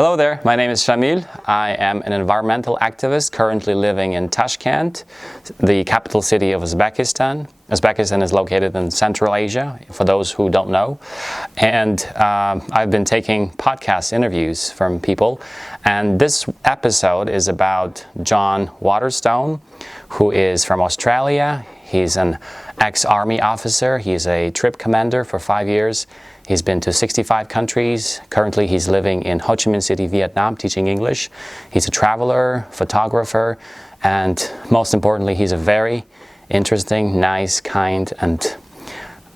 Hello there, my name is Shamil. I am an environmental activist currently living in Tashkent, the capital city of Uzbekistan. Uzbekistan is located in Central Asia, for those who don't know. And I've been taking podcast interviews from people. And this episode is about John Waterstone, who is from Australia. He's an ex-army officer. He's a trip commander for 5 years. He's been to 65 countries. Currently, he's living in Ho Chi Minh City, Vietnam, teaching English. He's a traveler, photographer, and most importantly, he's a very interesting, nice, kind, and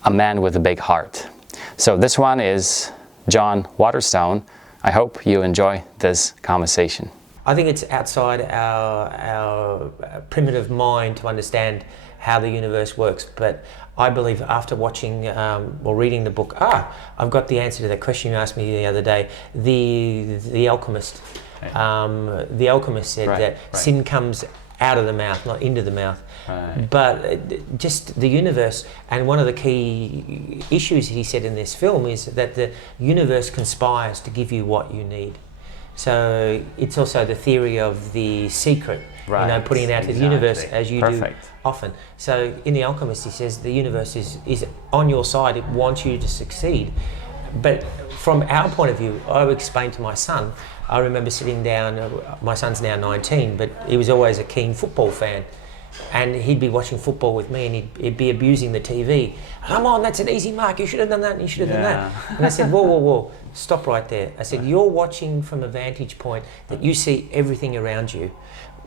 a man with a big heart. So this one is John Waterstone. I hope you enjoy this conversation. I think it's outside our primitive mind to understand how the universe works, but I believe after watching or reading the book, I've got the answer to that question you asked me the other day. The alchemist. The alchemist said that sin comes out of the mouth, not into the mouth. Right. But just the universe, and one of the key issues he said in this film is that the universe conspires to give you what you need. So it's also the theory of the secret, putting it out to the universe as you do often. So in The Alchemist, he says the universe is on your side. It wants you to succeed. But from our point of view, I would explain to my son, I remember sitting down, my son's now 19, but he was always a keen football fan. And he'd be watching football with me and he'd be abusing the TV. Come on, that's an easy mark. You should have done that and you should have done that. And I said, whoa, stop right there. I said, you're watching from a vantage point that you see everything around you.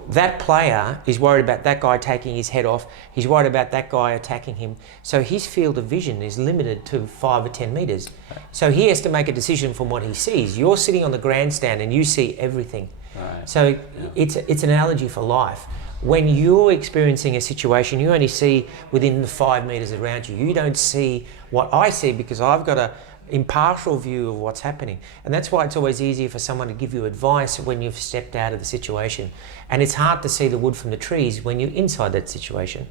That player is worried about that guy taking his head off. He's worried about that guy attacking him. So his field of vision is limited to 5 or 10 meters. So he has to make a decision from what he sees. You're sitting on the grandstand and you see everything. So it's an analogy for life. When you're experiencing a situation, you only see within the 5 meters around you. You don't see what I see because I've got an impartial view of what's happening. And that's why it's always easier for someone to give you advice when you've stepped out of the situation. And it's hard to see the wood from the trees when you're inside that situation.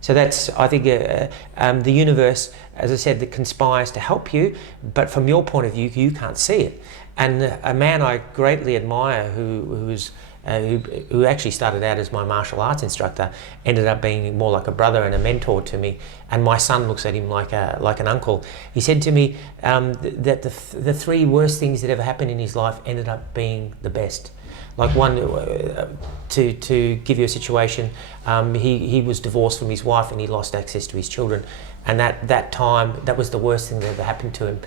So that's, I think, the universe, as I said, that conspires to help you, but from your point of view, you can't see it. And a man I greatly admire who actually started out as my martial arts instructor, ended up being more like a brother and a mentor to me. And my son looks at him like an uncle. He said to me that the 3 worst things that ever happened in his life ended up being the best. Like one, to give you a situation, he was divorced from his wife and he lost access to his children. And that time, that was the worst thing that ever happened to him.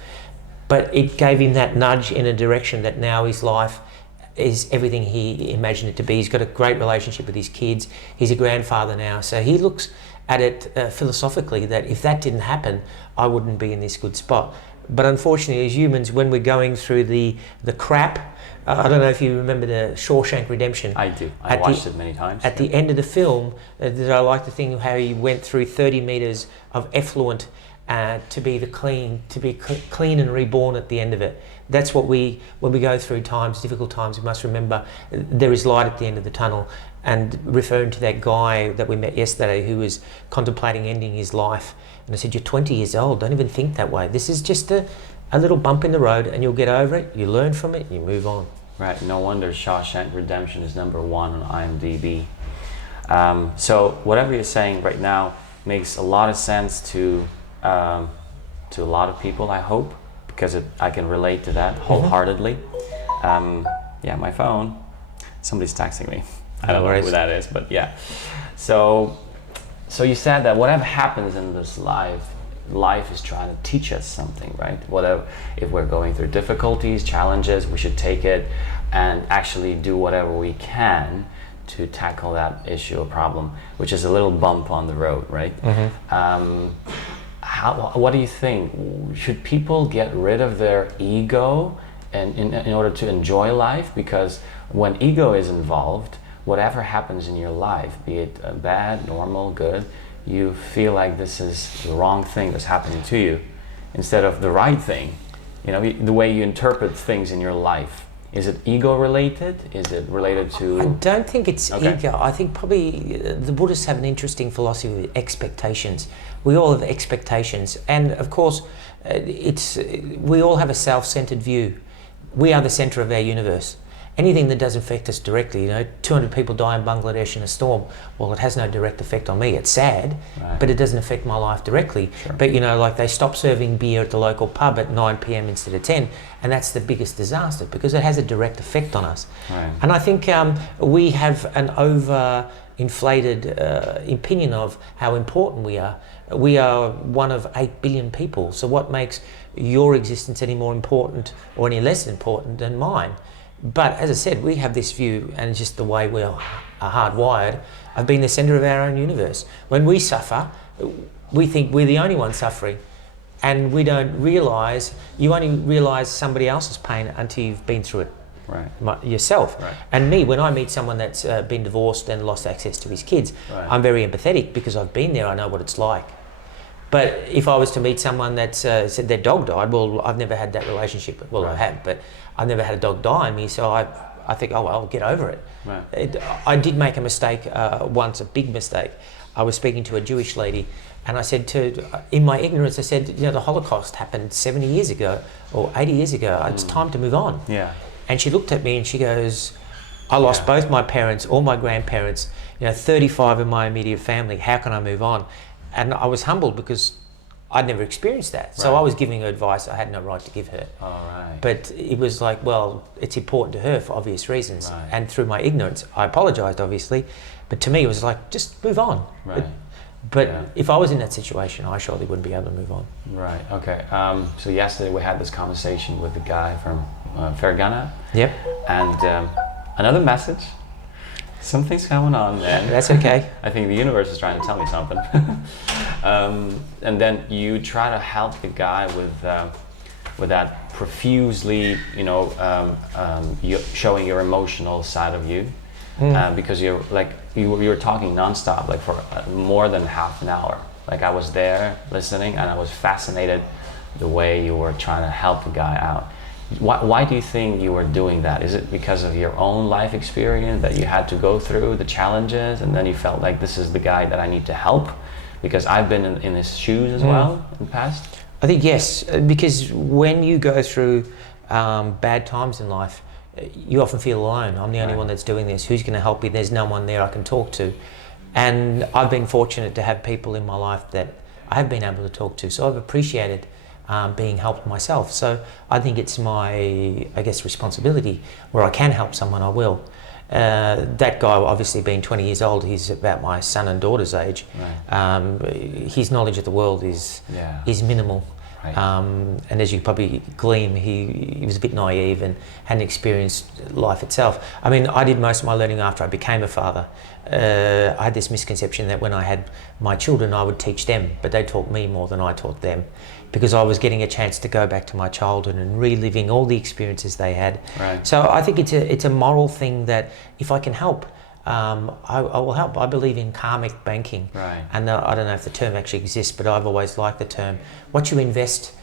But it gave him that nudge in a direction that now his life is everything he imagined it to be. He's got a great relationship with his kids. He's a grandfather now. So he looks at it philosophically that if that didn't happen, I wouldn't be in this good spot. But unfortunately, as humans, when we're going through the crap, I don't know if you remember the Shawshank Redemption. I do. I watched it many times. At the end of the film, I like the thing how he went through 30 meters of effluent to be clean and reborn at the end of it. That's what when we go through difficult times, we must remember there is light at the end of the tunnel. And referring to that guy that we met yesterday who was contemplating ending his life, and I said, you're 20 years old, don't even think that way. This is just a little bump in the road and you'll get over it, you learn from it, you move on. Right, no wonder Shawshank Redemption is #1 on IMDb. So whatever you're saying right now makes a lot of sense to a lot of people, I hope, because I can relate to that wholeheartedly. My phone, somebody's texting me. I don't know who that is, but yeah. So you said that whatever happens in this life is trying to teach us something, right? Whatever, if we're going through difficulties, challenges, we should take it and actually do whatever we can to tackle that issue or problem, which is a little bump on the road, right? What do you think? Should people get rid of their ego in order to enjoy life? Because when ego is involved, whatever happens in your life, be it bad, normal, good, you feel like this is the wrong thing that's happening to you instead of the right thing. The way you interpret things in your life. Is it ego related? Is it related to... I don't think it's ego. I think probably the Buddhists have an interesting philosophy with expectations. We all have expectations. And of course, we all have a self-centered view. we are the center of our universe. Anything that doesn't affect us directly, 200 people die in Bangladesh in a storm. Well, it has no direct effect on me. It's sad, but it doesn't affect my life directly. Sure. But like they stop serving beer at the local pub at 9 p.m. instead of 10, and that's the biggest disaster because it has a direct effect on us. Right. And I think we have an over-inflated opinion of how important we are. We are one of 8 billion people. So what makes your existence any more important or any less important than mine? But as I said, we have this view, and it's just the way we are hardwired, of being the centre of our own universe. When we suffer, we think we're the only one suffering, and we don't realise, you only realise somebody else's pain until you've been through it yourself. Right. And me, when I meet someone that's been divorced and lost access to his kids, I'm very empathetic because I've been there, I know what it's like. But if I was to meet someone that's said their dog died, well, I've never had that relationship. Well, I have, but I've never had a dog die on me, so I think, oh, well, I'll get over it. Right. I did make a mistake once, a big mistake. I was speaking to a Jewish lady, and I said in my ignorance, I said, the Holocaust happened 70 years ago or 80 years ago. It's time to move on. Yeah. And she looked at me and she goes, I lost both my parents, all my grandparents, 35 of my immediate family. How can I move on? And I was humbled because I'd never experienced that. So I was giving her advice I had no right to give her. All right. But it was like, well, it's important to her for obvious reasons. Right. And through my ignorance, I apologised, obviously. But to me, it was like, just move on. Right. But if I was in that situation, I surely wouldn't be able to move on. Right, okay. So yesterday we had this conversation with the guy from Fergana. Yep. And another message. Something's going on, man. That's okay. I think the universe is trying to tell me something. And then you try to help the guy with that profusely, showing your emotional side of you, because you were talking nonstop, like for more than half an hour. Like I was there listening, and I was fascinated the way you were trying to help the guy out. Why do you think you were doing that? Is it because of your own life experience that you had to go through the challenges, and then you felt like this is the guy that I need to help? Because I've been in his shoes as well in the past. I think yes, because when you go through bad times in life, you often feel alone. I'm the only one that's doing this. Who's going to help me? There's no one there I can talk to. And I've been fortunate to have people in my life that I have been able to talk to. So I've appreciated being helped myself. So I think it's my, responsibility. Where I can help someone, I will. That guy, obviously being 20 years old, he's about my son and daughter's age. His knowledge of the world is minimal. And as you probably glean, he was a bit naive and hadn't experienced life itself. I mean, I did most of my learning after I became a father. I had this misconception that when I had my children, I would teach them, but they taught me more than I taught them, because I was getting a chance to go back to my childhood and reliving all the experiences they had. So I think it's a moral thing that if I can help, I will help. I believe in karmic banking, and I don't know if the term actually exists, but I've always liked the term. What you invest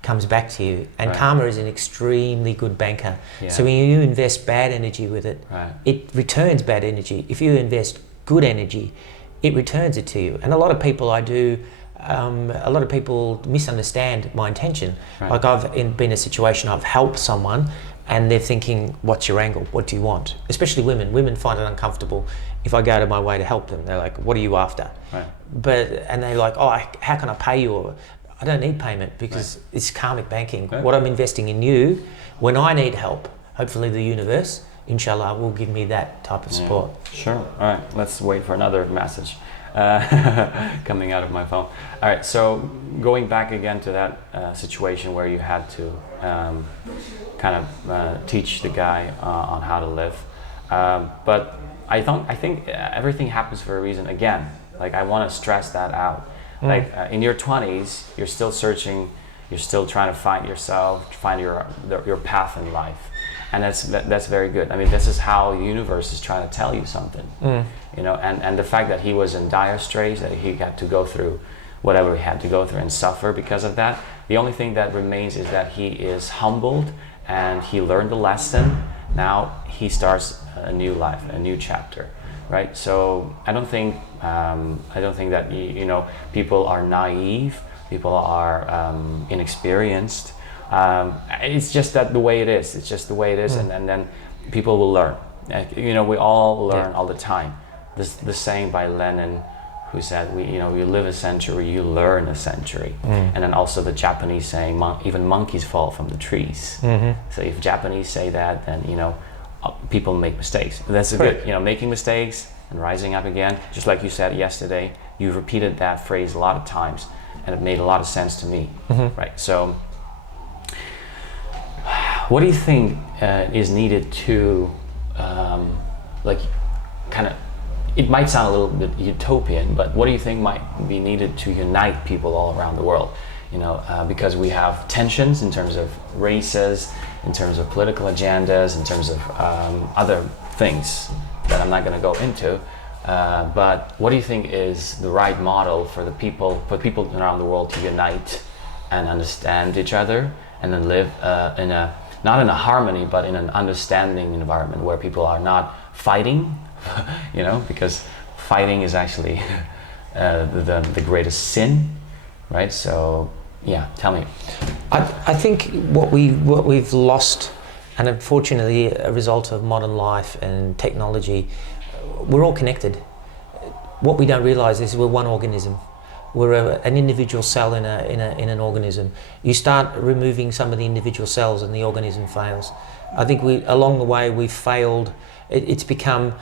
comes back to you, and karma is an extremely good banker. So when you invest bad energy with it, it returns bad energy. If you invest good energy, it returns it to you. And a lot of people a lot of people misunderstand my intention. Like I've been in a situation, I've helped someone and they're thinking, what's your angle? What do you want? Especially women. Women find it uncomfortable if I go out of my way to help them. They're like, what are you after? And they're like, oh, how can I pay you? Or, I don't need payment because it's karmic banking. What I'm investing in you, when I need help, hopefully the universe, inshallah, will give me that type of support. Sure. All right, let's wait for another message coming out of my phone. All right, so going back again to that situation where you had to teach the guy on how to live. But I think everything happens for a reason. Again, like I want to stress that out. Like in your 20s, you're still searching, you're still trying to find yourself, find your path in life, and that's very good. I mean, this is how the universe is trying to tell you something, And the fact that he was in dire straits, that he had to go through whatever he had to go through and suffer because of that. The only thing that remains is that he is humbled and he learned the lesson. Now he starts a new life, a new chapter. Right, so I don't think that people are naive, people are inexperienced, It's just that the way it is. It's just the way it is, and then people will learn. You know, we all learn all the time. The saying by Lenin, who said, you live a century, you learn a century. And then also the Japanese saying, even monkeys fall from the trees. So if Japanese say that, then, people make mistakes. And that's good, making mistakes and rising up again. Just like you said yesterday, you've repeated that phrase a lot of times, and it made a lot of sense to me, right? So, what do you think is needed to, it might sound a little bit utopian, but what do you think might be needed to unite people all around the world? Because we have tensions in terms of races, in terms of political agendas, in terms of other things that I'm not going to go into. But what do you think is the right model for people around the world to unite and understand each other, and then live not in a harmony, but in an understanding environment where people are not fighting, because fighting is actually the greatest sin, right? So, yeah, tell me. I think what we've lost, and unfortunately a result of modern life and technology, we're all connected. What we don't realise is we're one organism. We're an individual cell in an organism. You start removing some of the individual cells and the organism fails. I think along the way we've failed. It's become,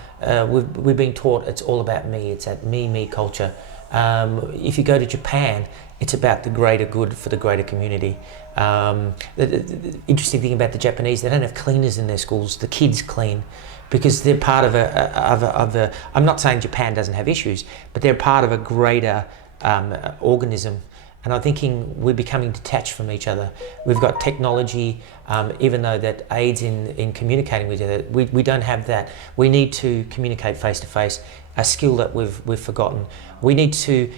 we've been taught it's all about me. It's that me culture. If you go to Japan, it's about the greater good for the greater community. The interesting thing about the Japanese, they don't have cleaners in their schools. The kids clean, because they're part of a I'm not saying Japan doesn't have issues, but they're part of a greater organism. And I'm thinking we're becoming detached from each other. We've got technology, even though that aids in communicating with each other, we don't have that. We need to communicate face to face, a skill that we've forgotten. We need to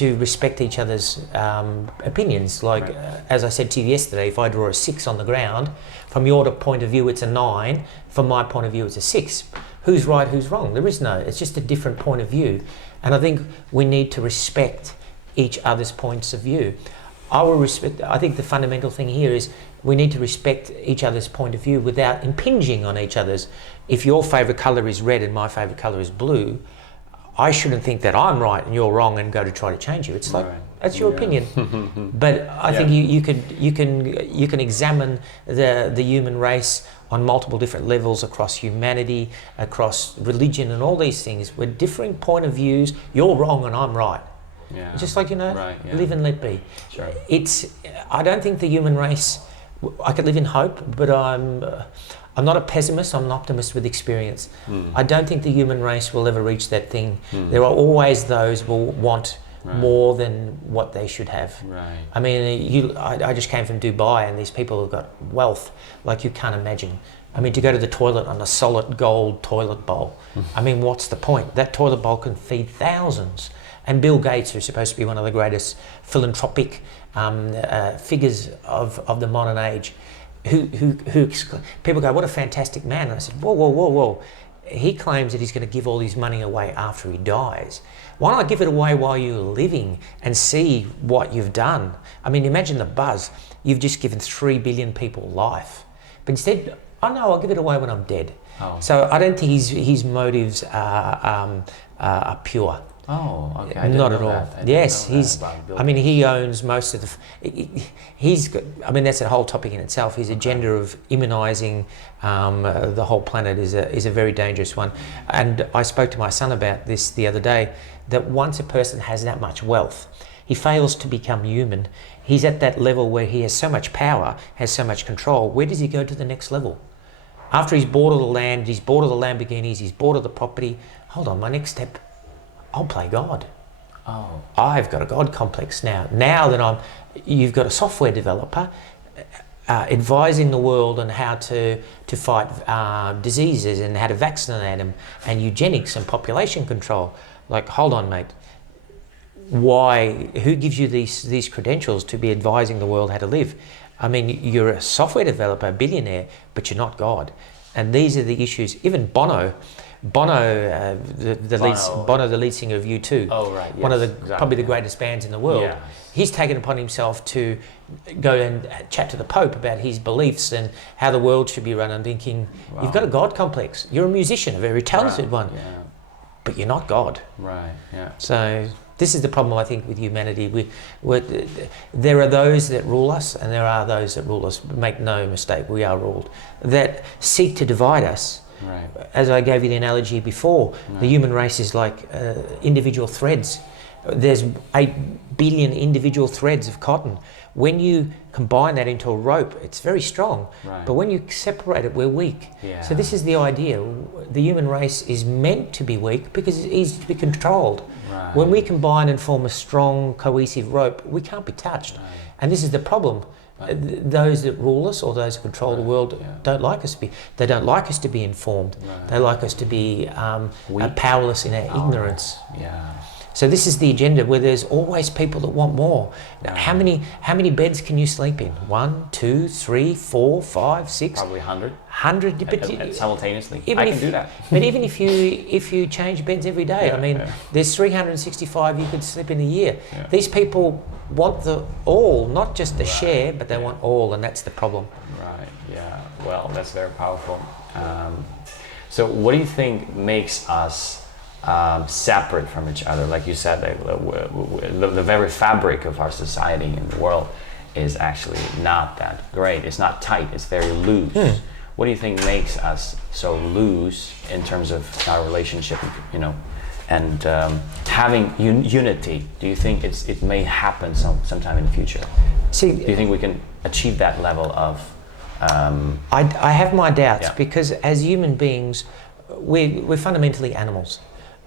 respect each other's opinions. Like, as I said to you yesterday, if I draw a 6 on the ground, from your point of view it's a 9, from my point of view it's a 6. Who's right, who's wrong? There is no, it's just a different point of view. And I think we need to respect each other's points of view. I think the fundamental thing here is we need to respect each other's point of view without impinging on each other's. If your favourite colour is red and my favourite colour is blue, I shouldn't think that I'm right and you're wrong and go to try to change you. It's like, that's your opinion. But I think you can examine the human race on multiple different levels across humanity, across religion and all these things. We're differing point of views. You're wrong and I'm right. Yeah. Just like, live and let be. Sure. I don't think the human race, I could live in hope, but I'm not a pessimist, I'm an optimist with experience. I don't think the human race will ever reach that thing. There are always those who will want more than what they should have. Right. I mean, I just came from Dubai, and these people have got wealth like you can't imagine. I mean, to go to the toilet on a solid gold toilet bowl, I mean, what's the point? That toilet bowl can feed thousands. And Bill Gates, who's supposed to be one of the greatest philanthropic figures of the modern age, who people go, what a fantastic man. And I said, whoa. He claims that he's going to give all his money away after he dies. Why not give it away while you're living and see what you've done? I mean, imagine the buzz. You've just given 3 billion people life. But instead, oh no, I'll give it away when I'm dead. Oh. So I don't think his motives are pure. Oh, okay. Not at all. Yes, he owns most of the. That's a whole topic in itself. His agenda of immunising the whole planet is a very dangerous one. And I spoke to my son about this the other day. That once a person has that much wealth, he fails to become human. He's at that level where he has so much power, has so much control. Where does he go to the next level? After he's bought all the land, he's bought all the Lamborghinis, he's bought all the property. Hold on, my next step. I'll play God. Oh. I've got a God complex now. Now that you've got a software developer advising the world on how to fight diseases and how to vaccinate them, and eugenics and population control. Like, hold on, mate. Why? Who gives you these credentials to be advising the world how to live? I mean, you're a software developer, a billionaire, but you're not God. And these are the issues. Even Bono, Bono, Bono, the lead singer of U2. Oh, right. Yes, one of the exactly. probably the greatest bands in the world. Yeah. He's taken upon himself to go and chat to the Pope about his beliefs and how the world should be run. I'm thinking, Wow. you've got a God complex. You're a musician, a very talented one, Yeah. but you're not God. Right. Yeah. So this is the problem, I think, with humanity. There are those that rule us, and there are those that rule us. Make no mistake, we are ruled. That seek to divide us. Right. As I gave you the analogy before, the human race is like individual threads. There's 8 billion individual threads of cotton. When you combine that into a rope, it's very strong. Right. But when you separate it, we're weak. Yeah. So this is the idea. The human race is meant to be weak because it's easy to be controlled. Right. When we combine and form a strong, cohesive rope, we can't be touched. Right. And this is the problem. Those that rule us or those that control the world don't like us to be. They don't like us to be informed. Right. They like us to be powerless in our ignorance. Yeah. So this is the agenda where there's always people that want more. Now, Right. how many beds can you sleep in? 1, 2, 3, 4, 5, 6? Probably 100. 100. And simultaneously. Even I if, can do that. But even if you change beds every day, Yeah, I mean, yeah. there's 365 you could sleep in a year. Yeah. These people want the all, not just the share, but they want all, and that's the problem. Right. Yeah. Well, that's very powerful. So, what do you think makes us separate from each other? Like you said, the very fabric of our society and the world is actually not that great. It's not tight. It's very loose. What do you think makes us so loose in terms of our relationship? And having unity. Do you think it may happen sometime in the future? See, Do you think we can achieve that level of? I have my doubts Yeah. because as human beings, we're fundamentally animals.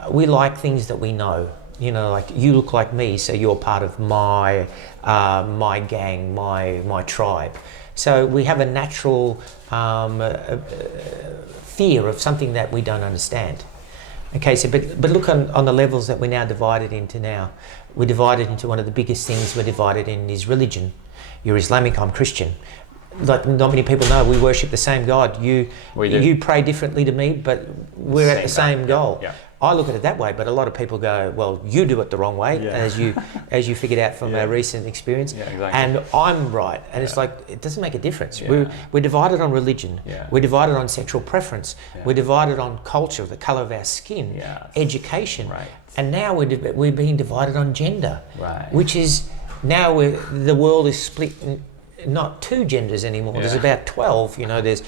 We like things that we know. You know, like you look like me, so you're part of my gang, my tribe. So we have a natural fear of something that we don't understand. Okay, so but look on the levels that we're now divided into now. We're divided into one of the biggest things we're divided in is religion. You're Islamic, I'm Christian. Like not many people know, we worship the same God. You pray differently to me, but we're at the same goal. Yeah. I look at it that way, but a lot of people go, well, you do it the wrong way, as you figured out from our recent experience, exactly. and I'm right. And it's like, it doesn't make a difference. Yeah. We're divided on religion. Yeah. We're divided on sexual preference. Yeah. We're divided on culture, the colour of our skin, education. Right. And now we're being divided on gender, Right. which is, now the world is split in, not 2 genders anymore. There's about 12. You know, there's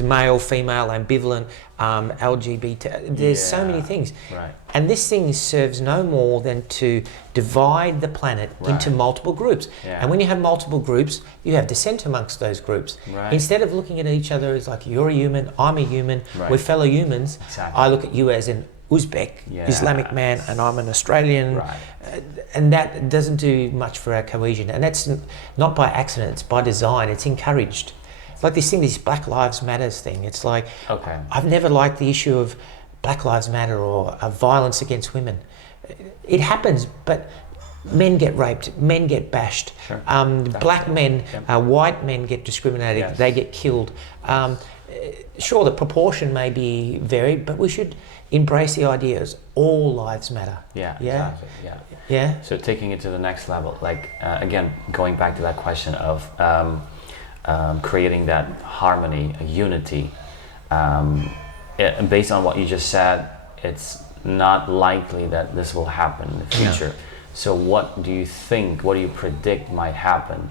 male, female, ambivalent, LGBT. There's so many things. Right. And this thing serves no more than to divide the planet into multiple groups. Yeah. And when you have multiple groups, you have dissent amongst those groups. Right. Instead of looking at each other as like, you're a human, I'm a human, Right. we're fellow humans, Exactly. I look at you as an Uzbek, Islamic man, and I'm an Australian. Right. And that doesn't do much for our cohesion. And that's not by accident, it's by design, it's encouraged. It's like this Black Lives Matters thing. It's like, I've never liked the issue of Black Lives Matter or violence against women. It happens, but men get raped, men get bashed. Sure. Black men, white men get discriminated, they get killed. Sure, the proportion may be varied, but we should embrace the idea as all lives matter. Yeah, Yeah? exactly. Yeah. Yeah? So taking it to the next level, like again, going back to that question of creating that harmony, a unity. Based on what you just said, it's not likely that this will happen in the future. No. So what do you think? What do you predict might happen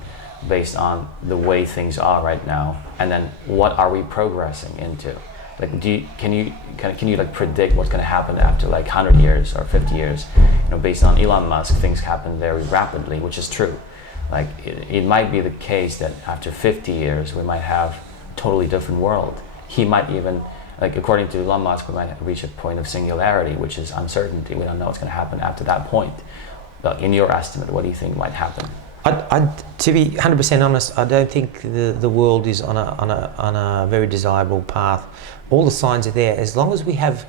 based on the way things are right now? And then what are we progressing into? Like, can you like predict what's going to happen after like 100 years or 50 years? You know, based on Elon Musk, things happen very rapidly, which is true. Like, it might be the case that after 50 years we might have a totally different world. He might even, like, according to Elon Musk, we might reach a point of singularity, which is uncertainty. We don't know what's going to happen after that point. But in your estimate, what do you think might happen? To be 100% honest, I don't think the world is on a very desirable path. All the signs are there. As long as we have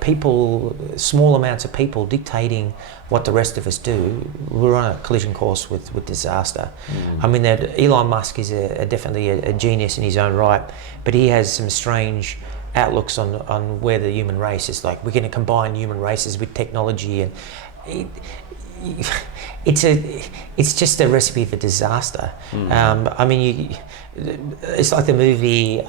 people, small amounts of people dictating what the rest of us do, we're on a collision course with disaster. I mean, that Elon Musk is definitely a genius in his own right, but he has some strange outlooks on where the human race is like. We're going to combine human races with technology, and it's just a recipe for disaster. I mean, it's like the movie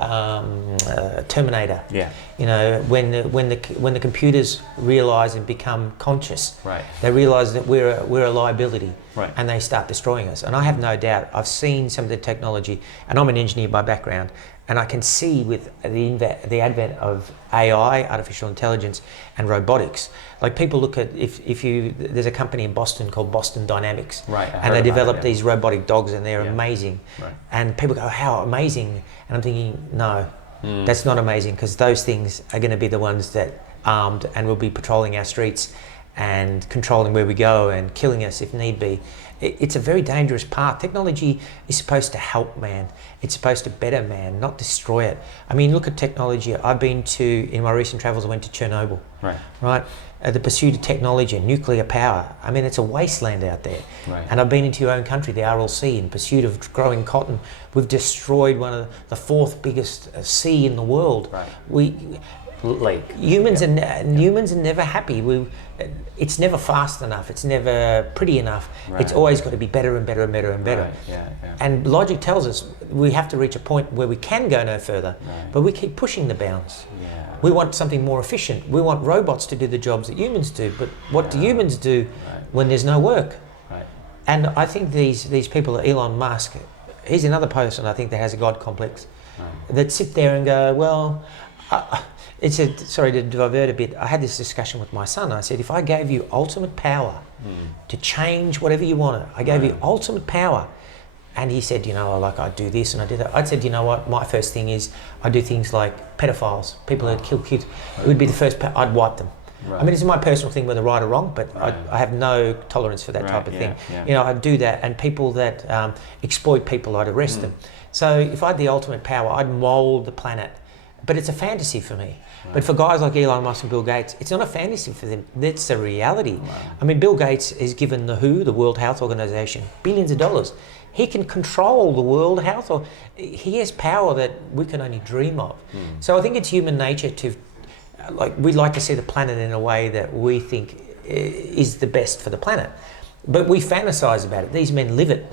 Terminator. Yeah. You know, when the computers realise and become conscious, Right. they realise that we're a liability, Right. and they start destroying us. And I have no doubt, I've seen some of the technology, and I'm an engineer by background, and I can see with the advent of AI, artificial intelligence, and robotics. Like, people look at, there's a company in Boston called Boston Dynamics, Right, I and heard they about develop it, yeah. these robotic dogs, and they're Yeah. amazing. Right. And people go, how amazing? And I'm thinking, no, that's not amazing, because those things are going to be the ones that armed and will be patrolling our streets and controlling where we go and killing us if need be. It's a very dangerous path. Technology is supposed to help man. It's supposed to better man, not destroy it. I mean, look at technology. In my recent travels, I went to Chernobyl. Right? The pursuit of technology and nuclear power. I mean, it's a wasteland out there. Right. And I've been into your own country, the RLC, in pursuit of growing cotton. We've destroyed one of the fourth biggest sea in the world. Right. Lake. Humans are never happy. It's never fast enough. It's never pretty enough. Right. It's always got to be better and better and better and better. Right. Yeah. And logic tells us we have to reach a point where we can go no further, Right. but we keep pushing the bounds. Yeah. We want something more efficient. We want robots to do the jobs that humans do. But what do humans do when there's no work? Right. And I think these people, Elon Musk, he's another person I think that has a God complex, that sit there and go, well, sorry to divert a bit. I had this discussion with my son. I said, if I gave you ultimate power to change whatever you wanted, I gave you ultimate power. And he said, like, I do this and I do that. I said, you know what? My first thing is I do things like pedophiles, people that kill kids. It would be the first, I'd wipe them. Right. I mean, it's my personal thing whether right or wrong, but I have no tolerance for that type of thing. Yeah. I'd do that. And people that exploit people, I'd arrest them. So if I had the ultimate power, I'd mould the planet. But it's a fantasy for me. But for guys like Elon Musk and Bill Gates, it's not a fantasy for them. That's a reality. I mean, Bill Gates is given the WHO, the World Health Organization, billions of dollars. He can control the World Health, or he has power that we can only dream of. So I think it's human nature to, we'd like to see the planet in a way that we think is the best for the planet. But we fantasize about it. These men live it.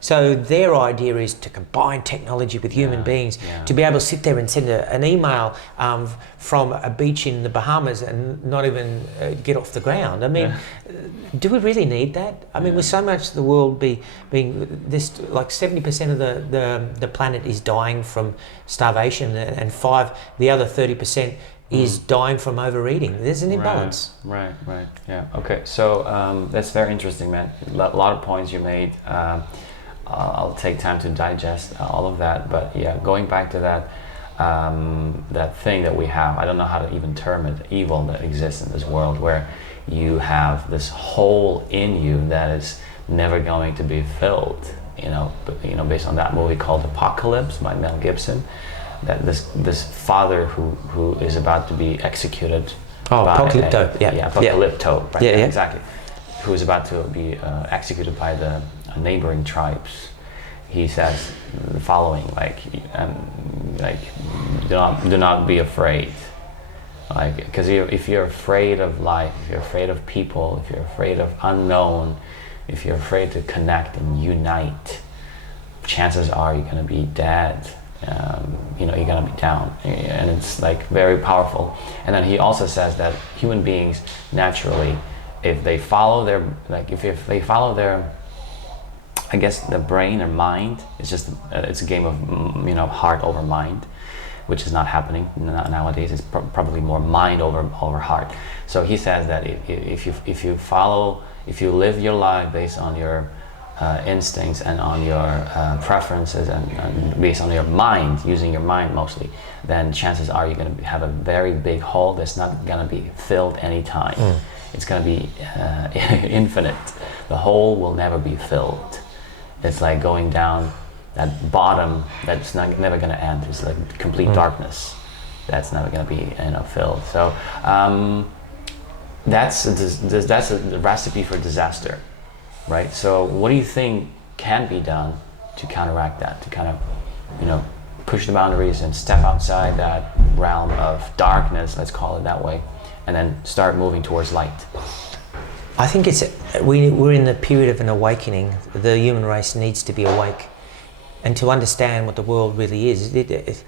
So their idea is to combine technology with human beings, to be able to sit there and send an email from a beach in the Bahamas and not even get off the ground. I mean, do we really need that? I mean, with so much of the world being this, like 70% of the planet is dying from starvation, and the other 30% is dying from overeating. There's an imbalance. Right. Yeah. Okay. So that's very interesting, man. A lot of points you made. I'll take time to digest all of that, but yeah, going back to that thing that we have, I don't know how to even term it, evil that exists in this world, where you have this hole in you that is never going to be filled. Based on that movie called Apocalypse by Mel Gibson, that this father who is about to be executed. Apocalypto. Apocalypto. Right. Yeah. Exactly. Who is about to be executed by the neighboring tribes. He says the following, do not be afraid, because if you're afraid of life, if you're afraid of people, if you're afraid of unknown, if you're afraid to connect and unite, chances are you're gonna be dead. You're gonna be down, and it's very powerful. And then he also says that human beings naturally, if they follow their I guess the brain or mind, it's a game of heart over mind, which is not happening nowadays. It's probably more mind over heart. So he says that if you live your life based on your instincts and on your preferences and based on your mind, using your mind mostly, then chances are you're going to have a very big hole that's not going to be filled anytime. It's going to be infinite. The hole will never be filled. It's like going down that bottom that's never going to end. It's like complete darkness that's never going to be filled. So that's a recipe for disaster, right? So what do you think can be done to counteract that, to kind of push the boundaries and step outside realm of darkness, let's call it that way, and then start moving towards light? I think we're in the period of an awakening. The human race needs to be awake and to understand what the world really is. It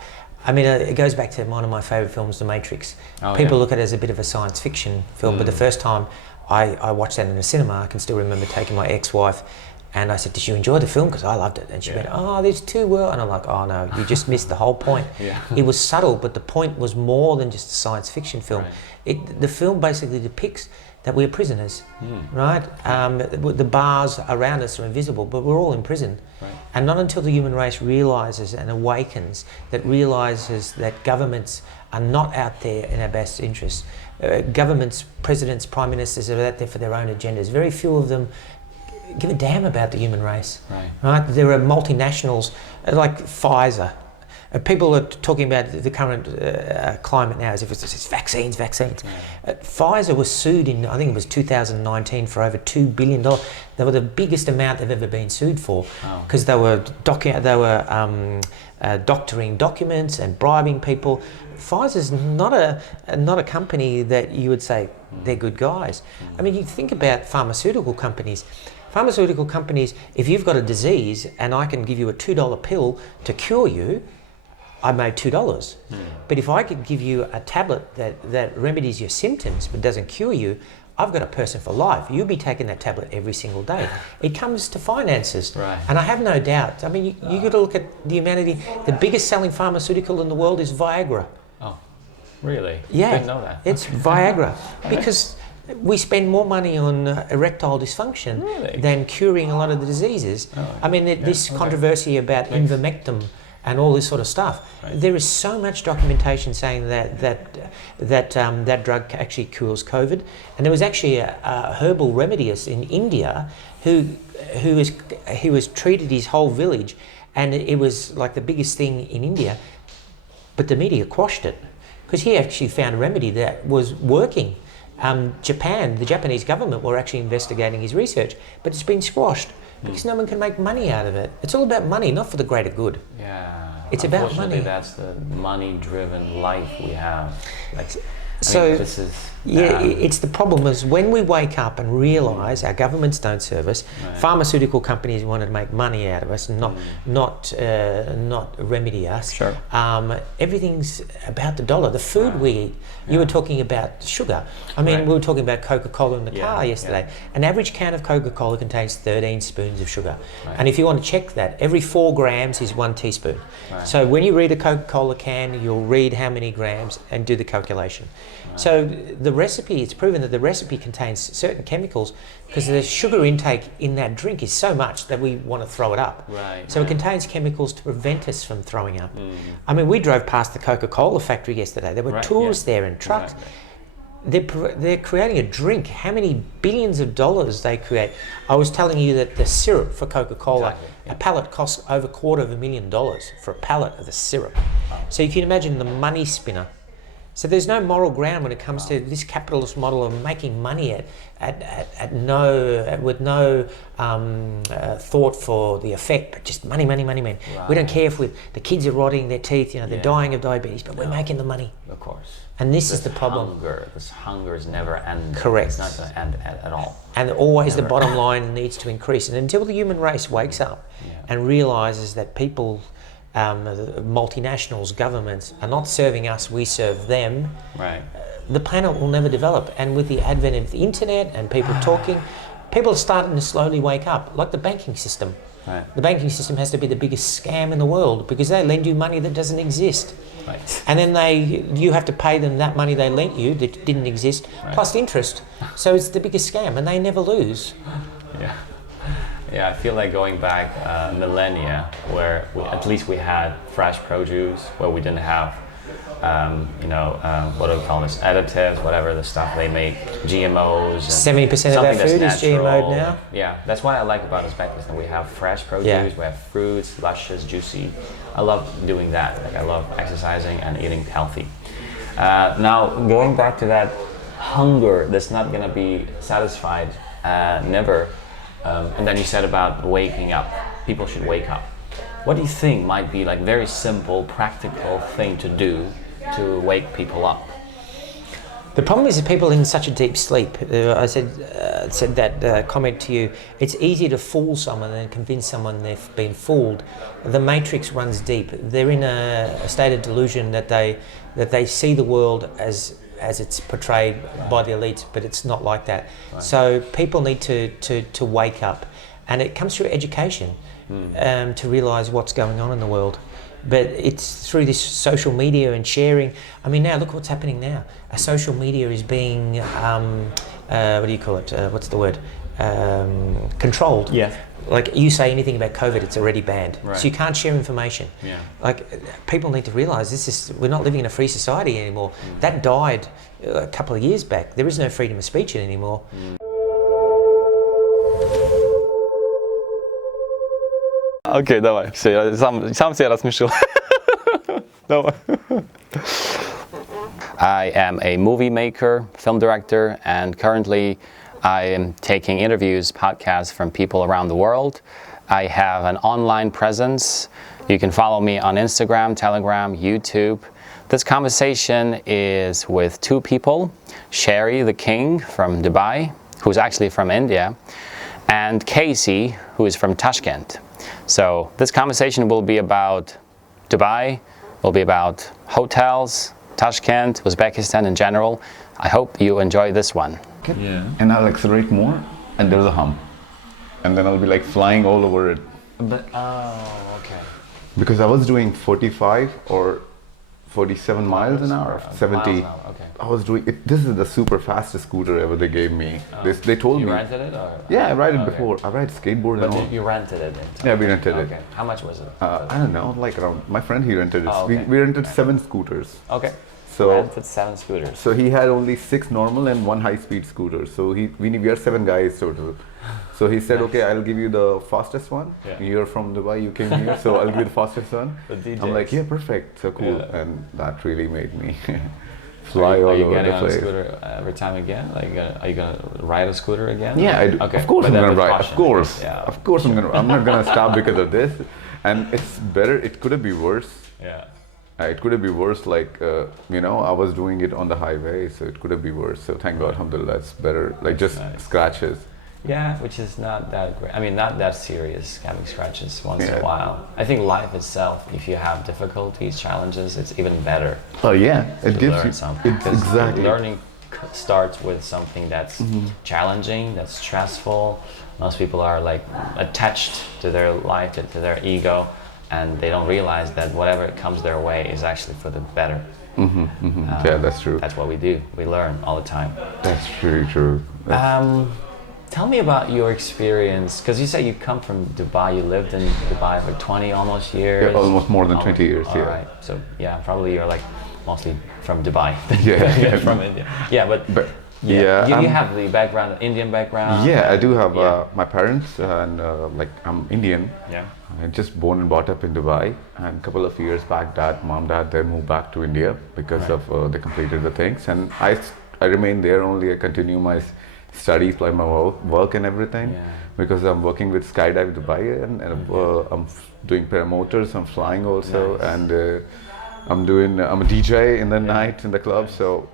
goes back to one of my favourite films, The Matrix. People look at it as a bit of a science fiction film, but the first time I watched that in the cinema, I can still remember taking my ex-wife and I said, "Did you enjoy the film?" Because I loved it. And she went, "Oh, there's two worlds." And I'm like, "Oh no, you just missed the whole point." It was subtle, but the point was more than just a science fiction film. The film basically depicts that we're prisoners, right? The bars around us are invisible, but we're all in prison. And not until the human race realises and awakens, that realises that governments are not out there in our best interests. Governments, presidents, prime ministers are out there for their own agendas. Very few of them give a damn about the human race, right? There are multinationals like Pfizer. People are talking about the current climate now as if it's just vaccines. Pfizer was sued in, I think it was 2019, for over $2 billion. They were the biggest amount they've ever been sued for, because they were doctoring documents and bribing people. Pfizer's not a company that you would say they're good guys. I mean, you think about pharmaceutical companies. Pharmaceutical companies, if you've got a disease and I can give you a $2 pill to cure you, I made $2. But if I could give you a tablet that remedies your symptoms but doesn't cure you, I've got a person for life. You'll be taking that tablet every single day. It comes to finances. And I have no doubt. I mean, you got to look at the humanity. The biggest selling pharmaceutical in the world is Viagra. Oh, really? Yeah. Didn't know that. It's Viagra. Because we spend more money on erectile dysfunction than curing a lot of the diseases. I mean, this controversy about Invermectin and all this sort of stuff. There is so much documentation saying that drug actually cures COVID. And there was actually a herbal remediist in India who was treated his whole village, and it was like the biggest thing in India, but the media quashed it because he actually found a remedy that was working. Japan, the Japanese government, were actually investigating his research, but it's been squashed because no one can make money out of it. It's all about money, not for the greater good. It's about money. That's the money-driven life we have. It's the problem is when we wake up and realise our governments don't serve us, pharmaceutical companies want to make money out of us and not remedy us. Everything's about the dollar. The food we eat. You were talking about sugar. I mean, we were talking about Coca-Cola in the car yesterday. An average can of Coca-Cola contains 13 spoons of sugar. And if you want to check that, every 4 grams is 1 teaspoon. So when you read a Coca-Cola can, you'll read how many grams and do the calculation. So the recipe, it's proven that the recipe contains certain chemicals because the sugar intake in that drink is so much that we want to throw it up. So it contains chemicals to prevent us from throwing up. I mean, we drove past the Coca-Cola factory yesterday. There were tourists there in trucks. They're creating a drink. How many billions of dollars they create? I was telling you that the syrup for Coca-Cola, a pallet costs over $250,000 for a pallet of the syrup. So you can imagine the money spinner. So there's no moral ground when it comes to this capitalist model of making money with no thought for the effect, but just money. We don't care if the kids are rotting their teeth, they're dying of diabetes, but we're making the money. Of course. And this is the problem. This hunger is never ending. Correct. It's not going to end at all. And always the bottom line needs to increase. And until the human race wakes up and realises that people, multinationals, governments are not serving us, we serve them, the planet will never develop. And with the advent of the internet and people talking, people are starting to slowly wake up, like the banking system. The banking system has to be the biggest scam in the world because they lend you money that doesn't exist. And then you have to pay them that money they lent you that didn't exist, plus interest. So it's the biggest scam and they never lose. Yeah, I feel like going back millennia where at least we had fresh produce, where we didn't have, what do we call this, additives, whatever the stuff they make, GMOs. 70% of our food is GMO'd now. Yeah, that's what I like about Uzbekistan. We have fresh produce, we have fruits, luscious, juicy. I love doing that. Like I love exercising and eating healthy. Now, going back to that hunger that's not going to be satisfied, never. And then you said about waking up. People should wake up. What do you think might be like very simple, practical thing to do to wake people up? The problem is that people in such a deep sleep. I said that comment to you. It's easier to fool someone than convince someone they've been fooled. The matrix runs deep. They're in a state of delusion that they see the world as it's portrayed by the elites, but it's not like that. Right. So people need to wake up, and it comes through education to realise what's going on in the world. But it's through this social media and sharing. I mean, now look what's happening now. Social media is being, what do you call it? What's the word? Controlled. Yeah. Like you say anything about COVID, it's already banned. Right. So you can't share information. Yeah. Like people need to realise we're not living in a free society anymore. That died a couple of years back. There is no freedom of speech anymore. Okej, dawaj. Sam się rozmyślił. Dawaj. I am a movie maker, film director, and currently I am taking interviews, podcasts from people around the world. I have an online presence. You can follow me on Instagram, Telegram, YouTube. This conversation is with two people, Sherry the King from Dubai, who's actually from India, and Casey, who is from Tashkent. So this conversation will be about Dubai, will be about hotels, Tashkent, Uzbekistan in general. I hope you enjoy this one. Yeah. And I'll accelerate more, and there's a hump. And then I'll be like flying all over it. But, oh, okay. Because I was doing 45 or 47 miles an hour, 70. Miles an hour, okay. I was doing it. This is the super fastest scooter ever they gave me. Oh. They told me. You rented it? Or? Yeah, I ride it Okay. before. I ride skateboard and all. But you rented it? Yeah, we rented it. Okay. How much was it? I don't know, like around, my friend, he rented it. Oh, okay. We rented 7 scooters. Okay. So rented 7 scooters. So he had only 6 normal and 1 high-speed scooter. So we are 7 guys total. So he said, Nice. okay, I'll give you the fastest one. Yeah. You're from Dubai, you came here, so I'll give you the fastest one. The DJs. I'm like, yeah, perfect, so cool. Yeah. And that really made me fly Are all you over getting the on a place. scooter every time again? Like, are you gonna ride a scooter again? Yeah, I do. Okay. Of course But I'm then gonna with ride. caution, Of course, yeah. of course I'm not gonna stop because of this. And it's better. It could have been worse. Yeah. It could have been worse. Like I was doing it on the highway, so it could have been worse. So thank God, alhamdulillah, it's better. Like just nice. scratches. Yeah, which is not that great. I mean, not that serious, having scratches once in Yeah. a while. I think life itself, if you have difficulties, challenges, it's even better Oh yeah, it to gives learn you something. it, 'Cause exactly. learning starts with something that's challenging, that's stressful. Most people are like attached to their life, to their ego, and they don't realize that whatever comes their way is actually for the better. Yeah, that's true. That's what we do. We learn all the time. That's very true. Tell me about your experience, because you say you come from Dubai. You lived in Dubai for 20 almost years. Yeah, almost more than 20 years. All Yeah. right. So yeah, probably you're like mostly from Dubai. Yeah. From India. Yeah, but yeah, you have the background, Indian background. Yeah, I do have Yeah. my parents, and like I'm Indian. Yeah. I'm just born and brought up in Dubai, and a couple of years back, mom, dad, they moved back to India because Right. of they completed the things, and I remain there only. I continue my studies, like my work and everything, Yeah. because I'm working with Skydive Dubai, and I'm doing paramotors. I'm flying also, Nice. and I'm a DJ in the night in the club, so.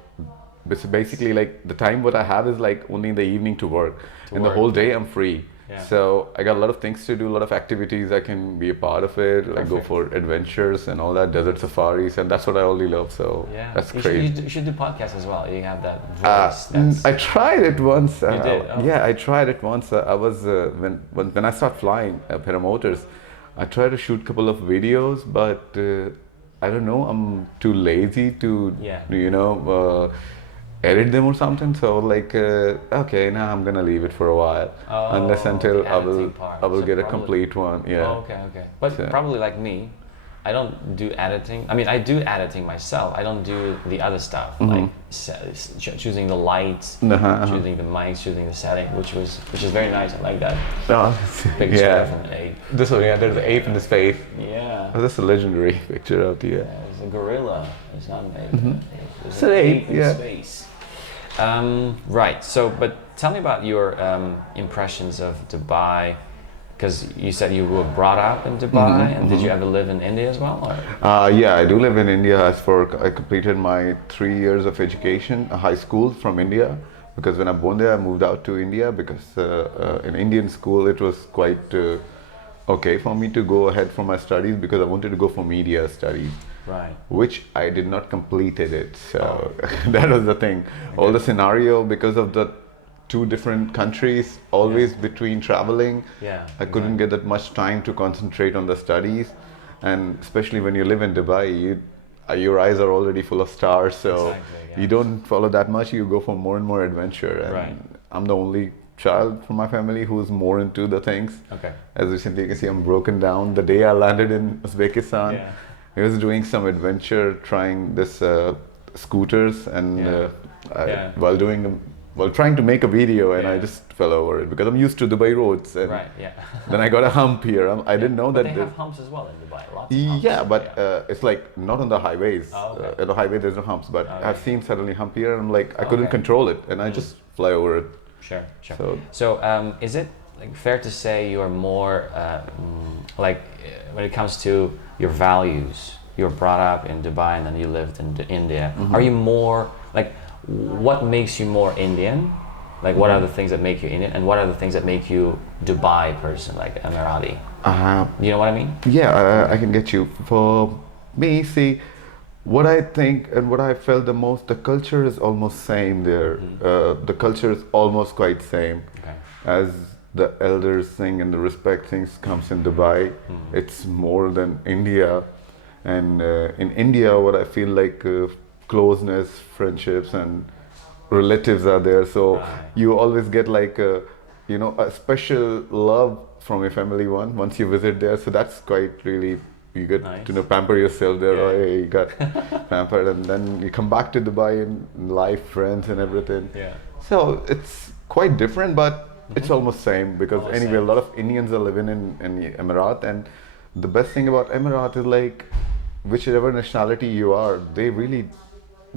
Basically, like the time what I have is like only in the evening to work, and the work. whole day I'm free. Yeah. So I got a lot of things to do, a lot of activities I can be a part of it, like go Perfect. for adventures and all that, desert safaris, and that's what I only love. So Yeah. that's you great. Should, you should do podcasts as well. You have that voice. That's, I tried it once. You did? Oh. Yeah, I tried it once. I was when I started flying paramotors, I tried to shoot a couple of videos, but I don't know. I'm too lazy to Yeah. edit them or something. So like okay, now I'm gonna leave it for a while, Oh, unless until the I will editing part. I will So get a probably- complete one. Yeah. Oh, okay. But So- probably like me, I don't do editing. I mean, I do editing myself. I don't do the other stuff like choosing the lights, choosing the mics, choosing the setting, which is very nice. I like that picture yeah. of an ape. This one, yeah. There's the ape in the space. Yeah. Oh, that's a legendary picture of the. It's a gorilla. It's not an ape. It's an ape, in yeah. space. Right. So, but tell me about your impressions of Dubai. because you said you were brought up in Dubai, and did you ever live in India as well? Or? Yeah, I do live in India. I completed my 3 years of education, high school from India. Because when I born there, I moved out to India because in Indian school it was quite okay for me to go ahead for my studies because I wanted to go for media studies. Right. Which I did not completed it. So that was the thing. Okay. All the scenario because of the two different countries, always between traveling. Yeah. I couldn't get that much time to concentrate on the studies, and especially when you live in Dubai, your eyes are already full of stars, so you don't follow that much. You go for more and more adventure. And I'm the only child from my family who's more into the things. Okay. As recently you can see, I'm broken down. The day I landed in Uzbekistan, I was doing some adventure, trying this scooters, and while trying to make a video, and I just fell over it because I'm used to Dubai roads. And then I got a hump here. I didn't know but that they have humps as well in Dubai. Lots of humps. Yeah, but it's like not on the highways. At the highway, there's no humps. But I've seen suddenly hump here, and I'm like, I couldn't control it, and I just fly over it. Sure. So is it like fair to say you're more like when it comes to your values? You were brought up in Dubai, and then you lived in India. Are you more like? What makes you more Indian? Like, what are the things that make you Indian, and what are the things that make you Dubai person, like Emirati? You know what I mean? Yeah, I can get you. For me, see, what I think and what I felt the most, the culture is almost same there. The culture is almost quite same. As the elders thing and the respect things comes in Dubai, it's more than India. And in India, what I feel like closeness, friendships, and relatives are there. So you always get like a special love from your family once you visit there. So that's quite really, you get to pamper yourself there. Oh, hey, you got pampered, and then you come back to Dubai and life, friends, and everything. So it's quite different, but it's almost same because anyway, a lot of Indians are living in the Emirat, and the best thing about Emirat is like whichever nationality you are, they really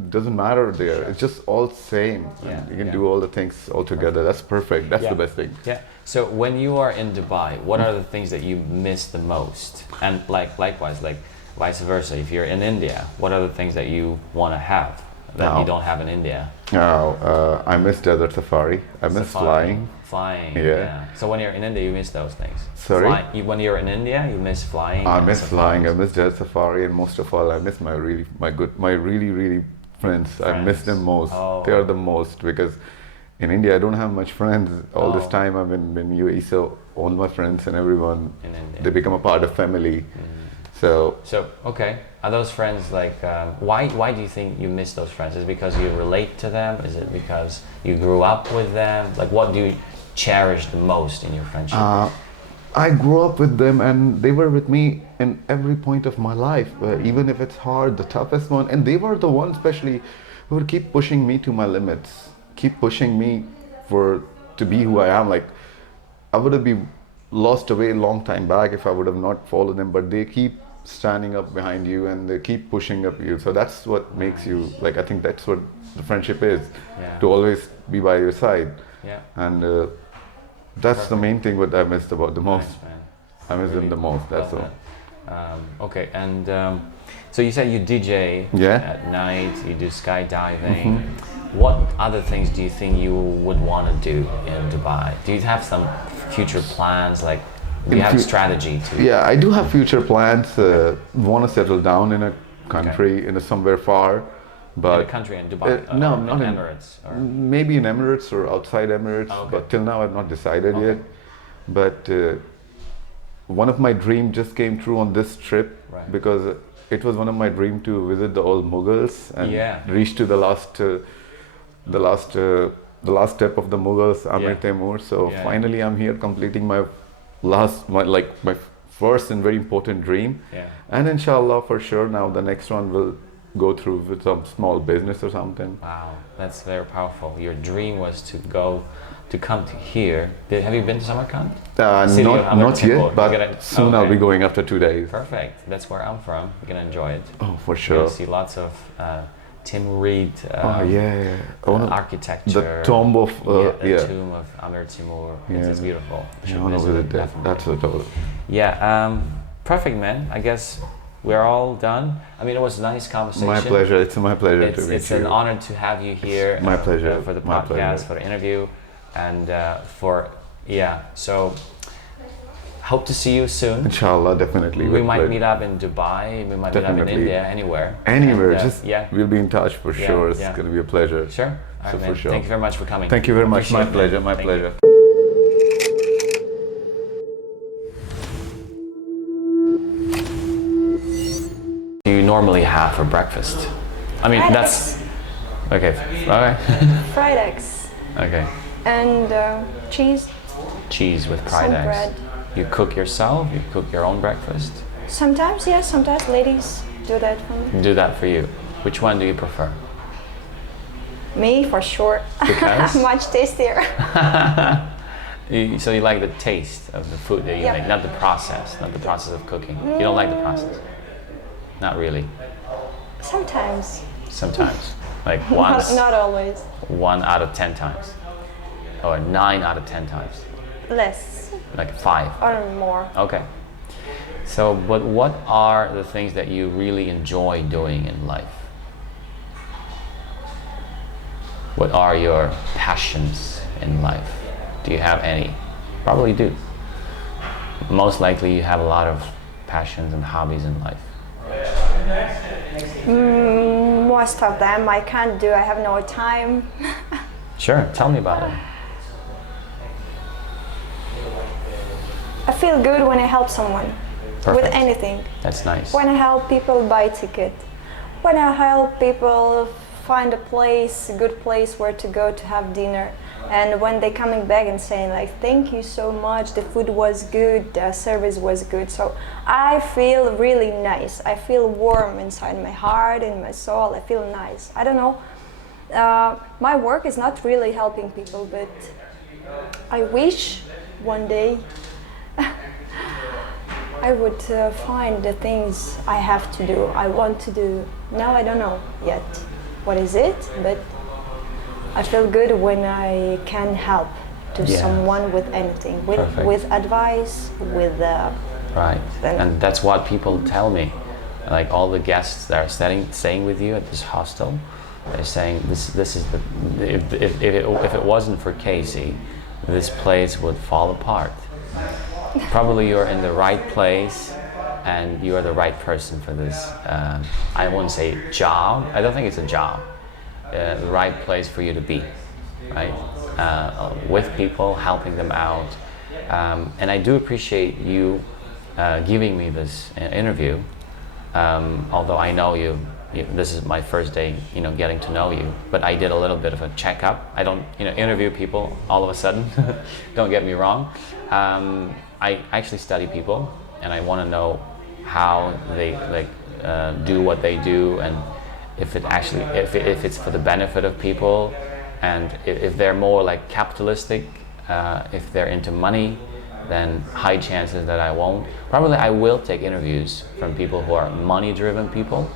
doesn't matter there. It's just all same. You can do all the things all together. That's perfect. That's the best thing. So when you are in Dubai, what are the things that you miss the most? And likewise, like vice versa, if you're in India, what are the things that you want to have that you don't have in India? I miss desert safari. I miss flying. So when you're in India, you miss those things. Sorry? When you're in India, you miss flying. I miss flying. I miss desert safari, and most of all, I miss my really friends. I miss them most. They are the most, because in India I don't have much friends. All this time I'm in UAE, so all my friends and everyone, they become a part of family. So okay, are those friends like why do you think you miss those friends? Is it because you relate to them? Is it because you grew up with them? Like, what do you cherish the most in your friendship? I grew up with them, and they were with me in every point of my life, even if it's hard, the toughest one. And they were the ones especially who would keep pushing me to my limits, keep pushing me to be who I am. Like, I would have been lost away a long time back if I would have not followed them, but they keep standing up behind you and they keep pushing up you. So that's what makes you, like, I think that's what the friendship is, to always be by your side. And that's the main thing what I missed about the most. I miss them the most, that's all. Okay, and so you said you DJ at night, you do skydiving. What other things do you think you would want to do in Dubai? Do you have some future plans? Like, do you have a strategy to? Yeah, I do have future plans. Want to settle down in a country, in somewhere far. But in a country in Dubai? No, not in Emirates? Or? Maybe in Emirates or outside Emirates, but till now I've not decided yet. But one of my dreams just came true on this trip, because it was one of my dreams to visit the old Mughals and reach to the last step of the Mughals, Amir Temur. So finally I'm here completing my first and very important dream. And inshallah, for sure, now the next one will go through with some small business or something. Wow, that's very powerful. Your dream was to come to here. Have you been to Samarkand? Not yet, but soon I'll be going after 2 days. Perfect. That's where I'm from. You're gonna enjoy it. Oh, for sure. You're gonna see lots of Tim Reed architecture. The tomb of the tomb of Amir Timur. It's beautiful. I want to visit that. That's what I was. Yeah, perfect, man. I guess we're all done. I mean, it was a nice conversation. My pleasure. It's my pleasure to meet you. It's an honor to have you here. My pleasure. For the podcast, for the interview, and so hope to see you soon. Inshallah, definitely. We might meet up in Dubai. We might meet up in India. Anywhere. Anywhere. We'll be in touch for sure. It's going to be a pleasure. Sure. All right, man. For sure. Thank you very much for coming. Thank you very much. My pleasure. My pleasure. Do you normally have for breakfast? I mean, that's okay. Fried eggs. Okay. And cheese. Cheese with fried eggs. Bread. You cook yourself? You cook your own breakfast? Sometimes, yes. Sometimes ladies do that for me. Do that for you. Which one do you prefer? Me, for sure. Because? Much tastier. So you like the taste of the food that you make, not the process of cooking. You don't like the process? Not really. Sometimes. Sometimes. Like once. Not always. 1 out of 10 times. Or 9 out of 10 times. Less. Like 5. Or more. Okay. So, but what are the things that you really enjoy doing in life? What are your passions in life? Do you have any? Probably do. Most likely you have a lot of passions and hobbies in life. Most of them I can't do. I have no time. Sure, tell me about it. I feel good when I help someone. Perfect. With anything. That's nice. When I help people buy a ticket. When I help people find a place, a good place where to go to have dinner. And when they're coming back and saying like, thank you so much, the food was good, the service was good. So I feel really nice. I feel warm inside my heart and my soul. I feel nice. I don't know. My work is not really helping people, but I wish one day I would find the things I have to do, I want to do. Now I don't know yet what is it, but I feel good when I can help to someone with anything, with advice, with right. And that's what people tell me. Like all the guests that are staying with you at this hostel, they're saying this is the if it wasn't for Casey, this place would fall apart. Probably you're in the right place and you are the right person for this. I won't say job. I don't think it's a job. The right place for you to be, right? With people, helping them out. And I do appreciate you giving me this interview. Although I know you, this is my first day, getting to know you. But I did a little bit of a checkup. I don't, interview people all of a sudden. Don't get me wrong. I actually study people, and I want to know how they do what they do, and if it's for the benefit of people, and if they're more like capitalistic, if they're into money, then high chances that I won't. Probably I will take interviews from people who are money-driven people,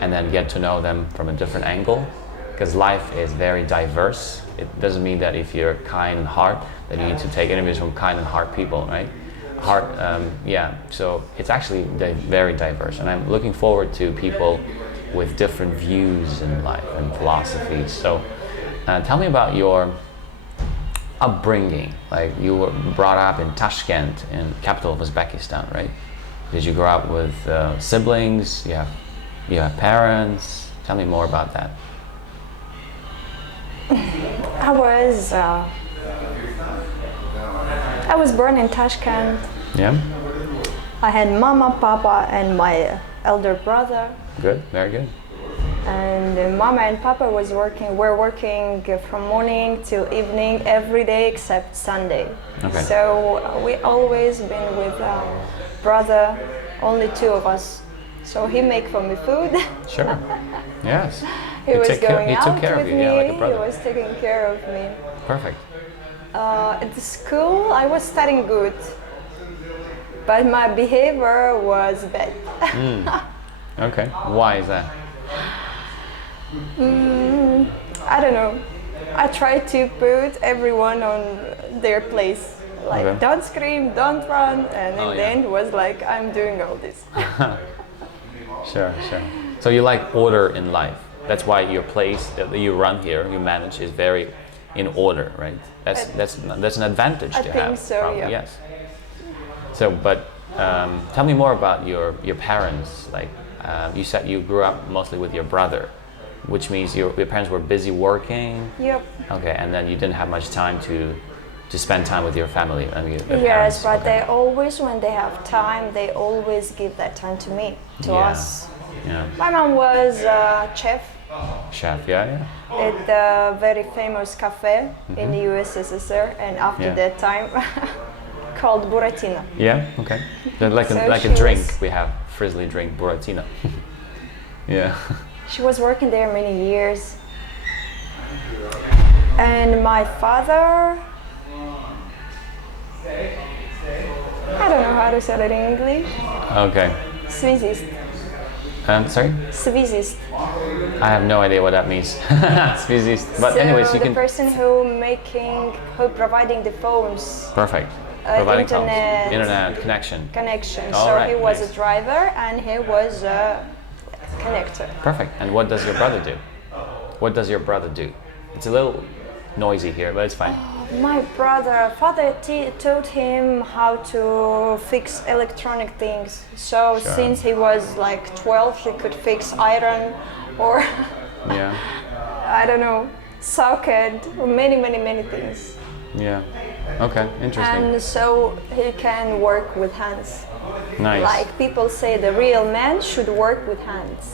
and then get to know them from a different angle, because life is very diverse. It doesn't mean that if you're kind in heart, that you need to take interviews from kind and heart people, right? So it's actually very diverse, and I'm looking forward to people with different views in life and philosophies. So tell me about your upbringing. Like, you were brought up in Tashkent, in capital of Uzbekistan, right? Did you grow up with siblings? You have parents? Tell me more about that. I was born in Tashkent. Yeah. I had mama, papa, and my elder brother. Good, very good. And mama and papa were working from morning till evening every day except Sunday. Okay. So we always been with brother, only two of us. So he make for me food. Sure. Yes. He was going out took care with of you, me. yeah, like a brother. He was taking care of me. Perfect. At the school, I was studying good, but my behavior was bad. Okay. Why is that? I don't know. I try to put everyone on their place. Like, Okay. don't scream, don't run, and in the yeah. end was like, I'm doing all this. Sure, sure. So you like order in life. That's why your place that you run here, you manage, is very in order, right? That's an advantage I to think have. so, probably, yeah. Yes. So, but tell me more about your parents. Like you said, you grew up mostly with your brother, which means your parents were busy working. Yep. Okay, and then you didn't have much time to spend time with your family. I mean, your Yes, parents. but Okay. they always, when they have time, they always give that time to me, to Yeah. us. Yeah. My mom was a chef Chef. Yeah, yeah. at a very famous cafe in the USSR, and after Yeah. that time, called Buratina. Yeah. Okay. Then like So a she drink, was- we have frizzly drink Buratina. Yeah. She was working there many years. And my father, I don't know how to say it in English. Okay. Svizist. Sorry. Svizist. I have no idea what that means. Svizist. But So anyways, you the can. person who providing the phones Perfect. Providing phones. internet. Internet connection. connection. All So right, he was nice. a driver and he was a connector. Perfect. And what does your brother do? What does your brother do? It's a little noisy here, but it's fine. My father taught him how to fix electronic things. So Sure. since he was like 12, he could fix iron or Yeah. I don't know, socket, or many things. Yeah. Okay. Interesting. And so he can work with hands. Nice. Like people say, the real man should work with hands.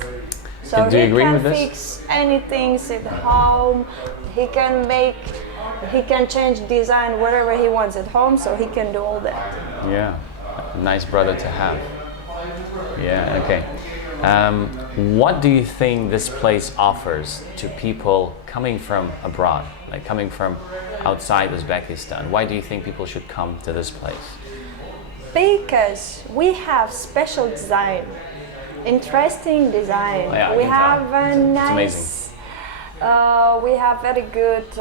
So And do you he agree can with this? fix anything at home. He can change design whatever he wants at home. So he can do all that. Yeah. Nice brother to have. Yeah. Okay. What do you think this place offers to people coming from abroad, like coming from outside Uzbekistan? Why do you think people should come to this place? Because we have special design, interesting design. Yeah, I We can have tell. a It's amazing. nice. We have very good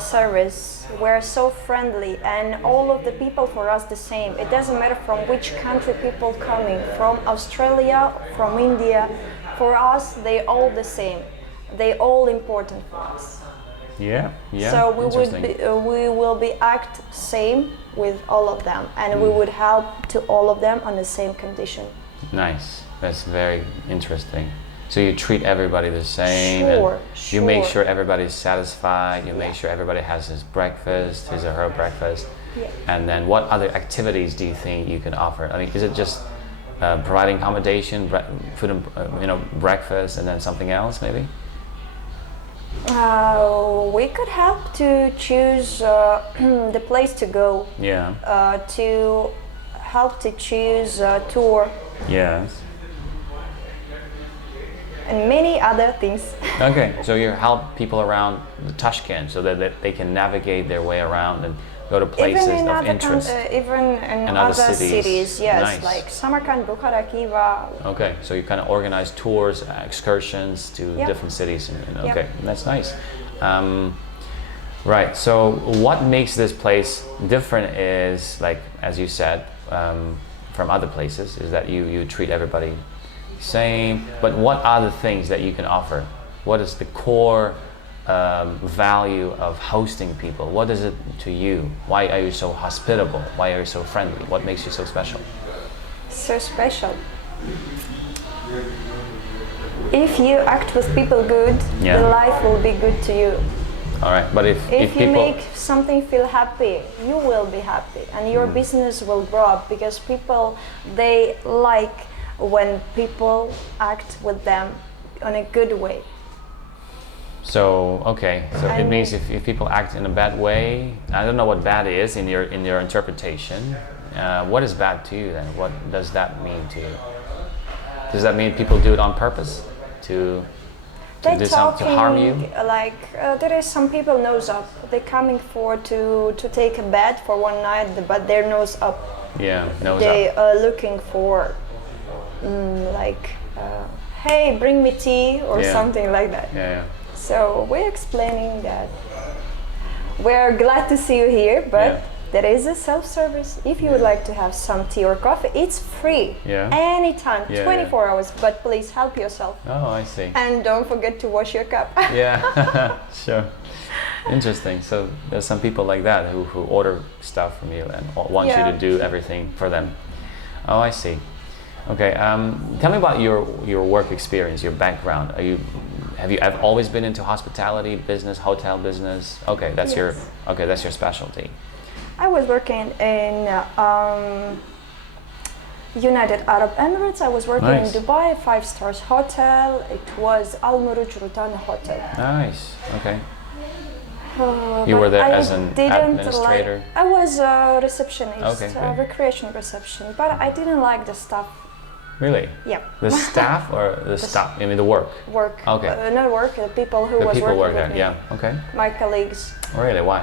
service. We're so friendly, and all of the people for us the same. It doesn't matter from which country people coming, from Australia, from India. For us, they all the same. They all important for us. Yeah. Yeah. So Interesting. we will be act same with all of them, and we would help to all of them on the same condition. Nice. That's very interesting. So you treat everybody the same. Sure, and you make sure. sure everybody's satisfied. You make sure everybody has his breakfast, his or her breakfast. Yeah. And then, what other activities do you think you can offer? I mean, is it just providing accommodation, food, and breakfast, and then something else, maybe? We could help to choose the place to go, Yeah. to help to choose a tour, Yes. and many other things. Okay, so you help people around Tashkent so that they can navigate their way around and go to places Even in of other interest. even in And other other cities. cities, yes, Nice. like Samarkand, Bukhara, Khiva. Okay, so you kind of organize tours, excursions to Yep. different cities. Yep. Okay, that's nice. Right, so what makes this place different is, like, as you said, from other places, is that you treat everybody the same. But what are the things that you can offer? What is the core value of hosting people? What is it to you? Why are you so hospitable? Why are you so friendly? What makes you so special? So special. If you act with people good, Yeah. the life will be good to you. All right, but if If you people, make something feel happy, you will be happy, and your business will grow up, because people, they like when people act with them in a good way. so okay, so it And- means if people act in a bad way, I don't know what bad is in your interpretation. What is bad to you then? What does that mean to you? Does that mean people do it on purpose to They're do something to harm you? like there is some people nose up. They're coming to take a bed for one night, but their nose up. Yeah, nose They up. are looking for hey, bring me tea or Yeah. something like that. Yeah. So we're explaining that we're glad to see you here, but Yeah. there is a self-service. If you would like to have some tea or coffee, it's free. Yeah. Anytime, Yeah, 24 hours, but please help yourself. Oh, I see. And don't forget to wash your cup. Yeah, sure. Interesting. So there's some people like that who order stuff from you and want Yeah. you to do everything for them. Oh, I see. Okay. Tell me about your work experience, your background. Have you always been into hospitality business, hotel business? Okay, that's Yes. that's your specialty. I was working in United Arab Emirates. I was working Nice. in Dubai, 5 stars hotel. It was Al Muruj Rutan Hotel. Nice. Okay. You But were there I as an didn't administrator? Like, I was a receptionist, Okay, a great. recreation reception, but I didn't like the stuff. Really? Yeah. The staff or the staff? I mean the work. Work. Okay. Not work. The people who The was people working work there. with me. Yeah. Okay. My colleagues. Really? Why?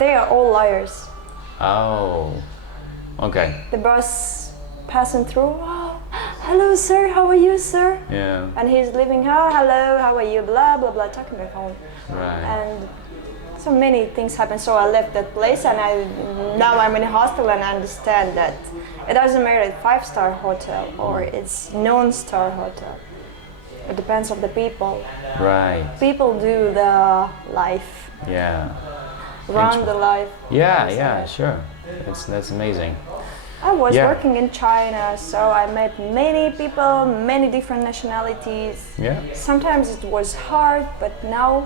They are all liars. Oh. Okay. The boss passing through. Oh, hello, sir. How are you, sir? Yeah. And he's leaving. Oh, hello. How are you? Blah blah blah. Talking on the phone. Right. And so many things happened. So I left that place, and now I'm in a hostel, and I understand that it doesn't matter if 5-star hotel or it's non-star hotel. It depends on the people. Right. People do the life, Yeah. run the life. Yeah. Yeah. Sure. That's amazing. I was Yeah. working in China, so I met many people, many different nationalities. Yeah. Sometimes it was hard, but now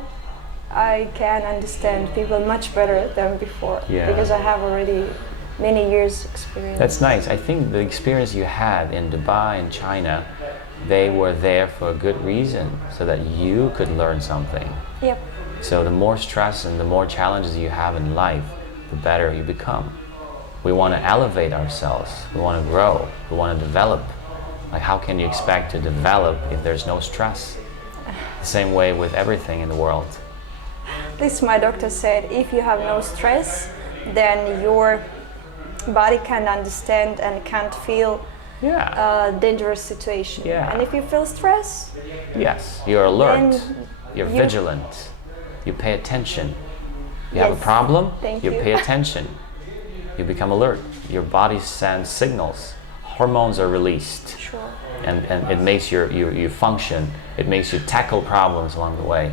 I can understand people much better than before, Yeah. because I have already many years experience. That's nice. I think the experience you had in Dubai and China, they were there for a good reason, so that you could learn something. Yep. So the more stress and the more challenges you have in life, the better you become. We want to elevate ourselves. We want to grow. We want to develop. Like, how can you expect to develop if there's no stress? The same way with everything in the world. This my doctor said, if you have no stress, then your body can understand and can't feel Yeah. a dangerous situation. Yeah. And if you feel stress, Yes. You're alert. Then You're you- vigilant. You pay attention. You have a Yes. problem, Thank you you. pay attention. You become alert. Your body sends signals. Hormones are released. sure. And it makes you function. It makes you tackle problems along the way.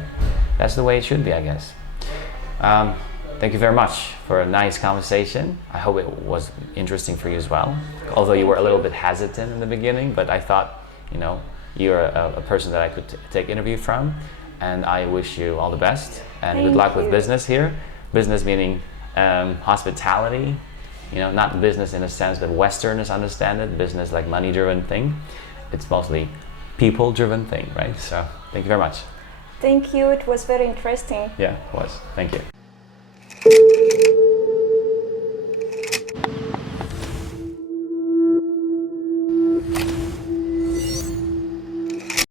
That's the way it should be, I guess. Thank you very much for a nice conversation. I hope it was interesting for you as well. Although you were a little bit hesitant in the beginning, but I thought, you're a person that I could take interview from, and I wish you all the best and good Thank luck with you. business here. Business meaning hospitality, not business in a sense that Westerners understand it, business like money-driven thing. It's mostly people-driven thing, right? So thank you very much. Thank you. It was very interesting. Yeah, it was. Thank you.